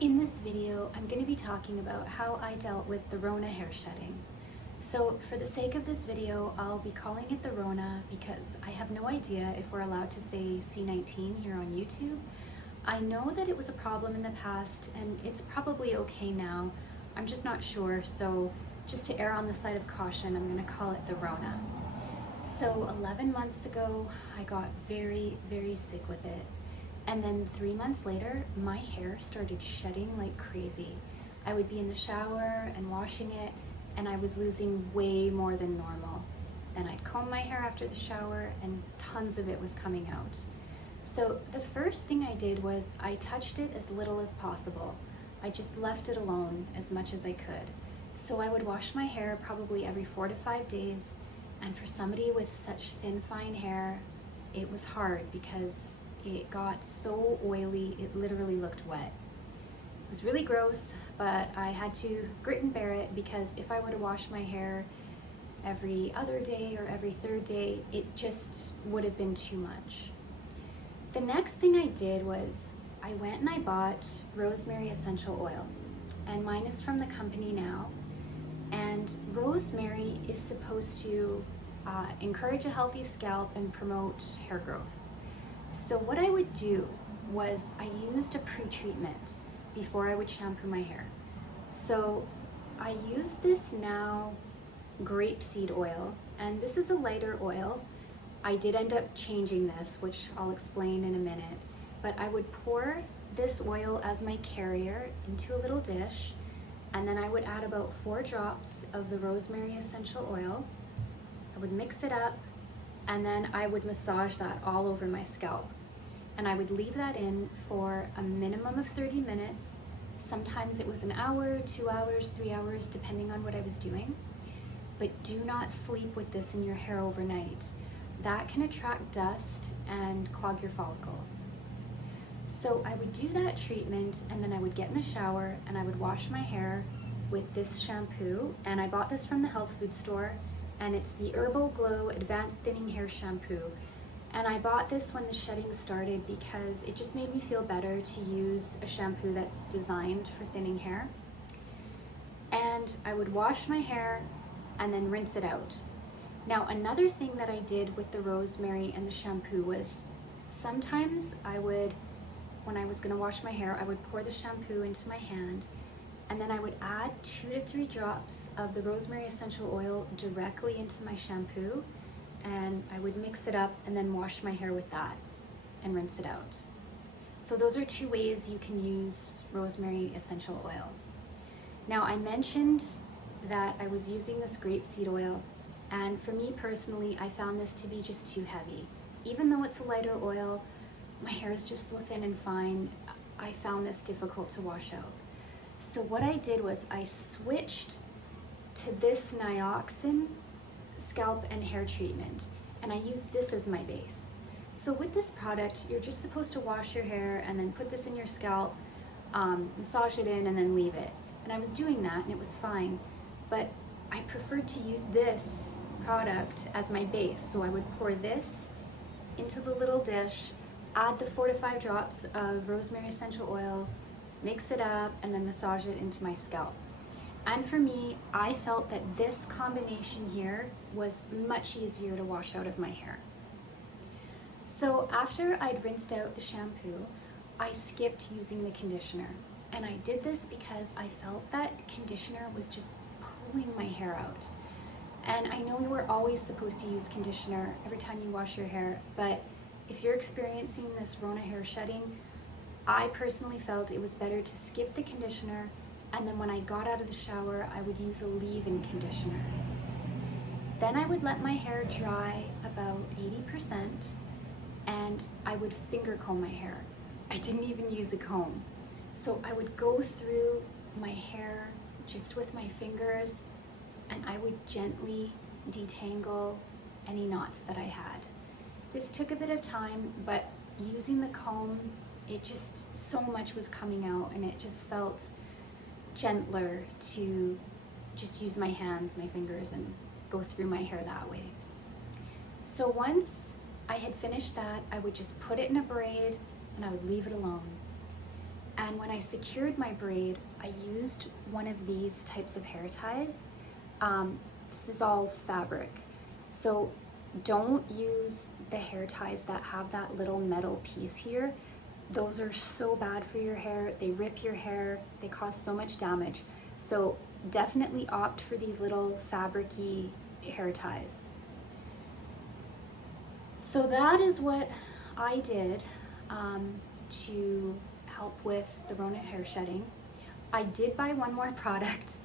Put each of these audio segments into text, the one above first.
In this video, I'm going to be talking about how I dealt with the Rona hair shedding. So for the sake of this video, I'll be calling it the Rona because I have no idea if we're allowed to say C19 here on YouTube. I know that it was a problem in the past and it's probably okay now. I'm just not sure, so just to err on the side of caution, I'm going to call it the Rona. So 11 months ago, I got very sick with it. And then 3 months later, my hair started shedding like crazy. I would be in the shower and washing it, and I was losing way more than normal. Then I'd comb my hair after the shower, and tons of it was coming out. So the first thing I did was I touched it as little as possible. I just left it alone as much as I could. So I would wash my hair probably every 4 to 5 days, and for somebody with such thin, fine hair, it was hard because it got so oily, it literally looked wet. It was really gross, but I had to grit and bear it because if I were to wash my hair every other day or every third day, it just would have been too much. The next thing I did was I went and I bought Rosemary Essential Oil, and mine is from the company Now. And rosemary is supposed to encourage a healthy scalp and promote hair growth. So what I would do was I used a pre-treatment before I would shampoo my hair. So I used this Now Grapeseed Oil, and this is a lighter oil. I did end up changing this, which I'll explain in a minute, but I would pour this oil as my carrier into a little dish, and then I would add about 4 drops of the Rosemary Essential Oil. I would mix it up, and then I would massage that all over my scalp. And I would leave that in for a minimum of 30 minutes. Sometimes it was an hour, 2 hours, 3 hours, depending on what I was doing. But do not sleep with this in your hair overnight. That can attract dust and clog your follicles. So I would do that treatment, and then I would get in the shower and I would wash my hair with this shampoo. And I bought this from the health food store, and it's the Herbal Glow Advanced Thinning Hair Shampoo. And I bought this when the shedding started because it just made me feel better to use a shampoo that's designed for thinning hair. And I would wash my hair and then rinse it out. Now, another thing that I did with the rosemary and the shampoo was sometimes when I was gonna wash my hair, I would pour the shampoo into my hand, and then I would add 2 to 3 drops of the Rosemary Essential Oil directly into my shampoo, and I would mix it up and then wash my hair with that and rinse it out. So those are 2 ways you can use Rosemary Essential Oil. Now, I mentioned that I was using this grapeseed oil, and for me personally, I found this to be just too heavy. Even though it's a lighter oil, my hair is just so thin and fine, I found this difficult to wash out. So what I did was I switched to this Nioxin scalp and hair treatment, and I used this as my base. So with this product, you're just supposed to wash your hair and then put this in your scalp, massage it in, and then leave it. And I was doing that and it was fine, but I preferred to use this product as my base. So I would pour this into the little dish, add the 4 to 5 drops of Rosemary Essential Oil, mix it up, and then massage it into my scalp. And for me, I felt that this combination here was much easier to wash out of my hair. So after I'd rinsed out the shampoo, I skipped using the conditioner. And I did this because I felt that conditioner was just pulling my hair out. And I know you are always supposed to use conditioner every time you wash your hair, but if you're experiencing this Rona hair shedding, I personally felt it was better to skip the conditioner, and then when I got out of the shower, I would use a leave-in conditioner. Then I would let my hair dry about 80%, and I would finger comb my hair. I didn't even use a comb. So I would go through my hair just with my fingers, and I would gently detangle any knots that I had. This took a bit of time, but using the comb, it just, so much was coming out, and it just felt gentler to just use my hands, my fingers, and go through my hair that way. So once I had finished that, I would just put it in a braid and I would leave it alone. And when I secured my braid, I used one of these types of hair ties. This is all fabric. So don't use the hair ties that have that little metal piece here. Those are so bad for your hair. They rip your hair. They cause so much damage. So definitely opt for these little fabric-y hair ties. So that is what I did to help with the Rona hair shedding. I did buy one more product.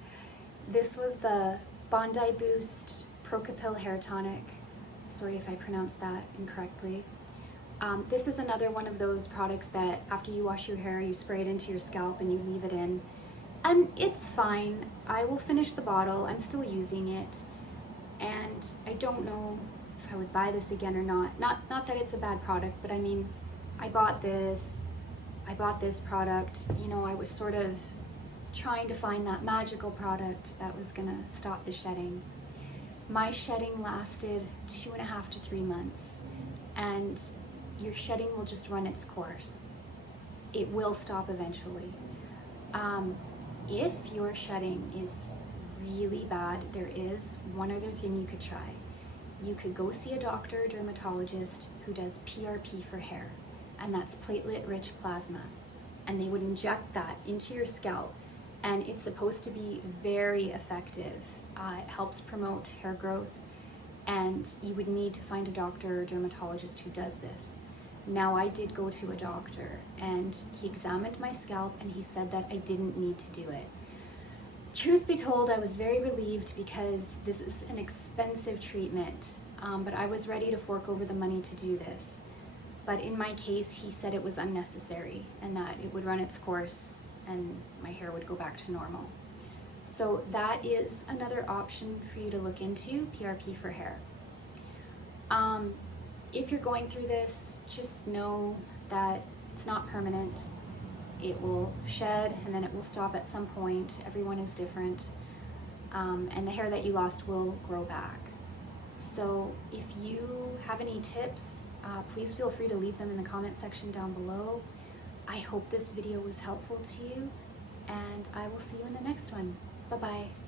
This was the Bondi Boost Procapil Hair Tonic. Sorry if I pronounced that incorrectly. This is another one of those products that after you wash your hair, you spray it into your scalp and you leave it in. And it's fine. I will finish the bottle. I'm still using it. And I don't know if I would buy this again or not. Not that it's a bad product, but I mean, I bought this product. You know, I was sort of trying to find that magical product that was gonna stop the shedding. My shedding lasted 2.5 to 3 months, and your shedding will just run its course. It will stop eventually. If your shedding is really bad, there is one other thing you could try. You could go see a doctor or dermatologist who does PRP for hair, and that's platelet-rich plasma. And they would inject that into your scalp, and it's supposed to be very effective. It helps promote hair growth, and you would need to find a doctor or dermatologist who does this. Now, I did go to a doctor, and he examined my scalp, and he said that I didn't need to do it. Truth be told, I was very relieved because this is an expensive treatment, but I was ready to fork over the money to do this. But in my case, he said it was unnecessary and that it would run its course and my hair would go back to normal. So that is another option for you to look into, PRP for hair. If you're going through this, just know that it's not permanent. It will shed and then it will stop at some point. Everyone is different. And the hair that you lost will grow back. So if you have any tips, please feel free to leave them in the comment section down below. I hope this video was helpful to you, and I will see you in the next one. Bye-bye.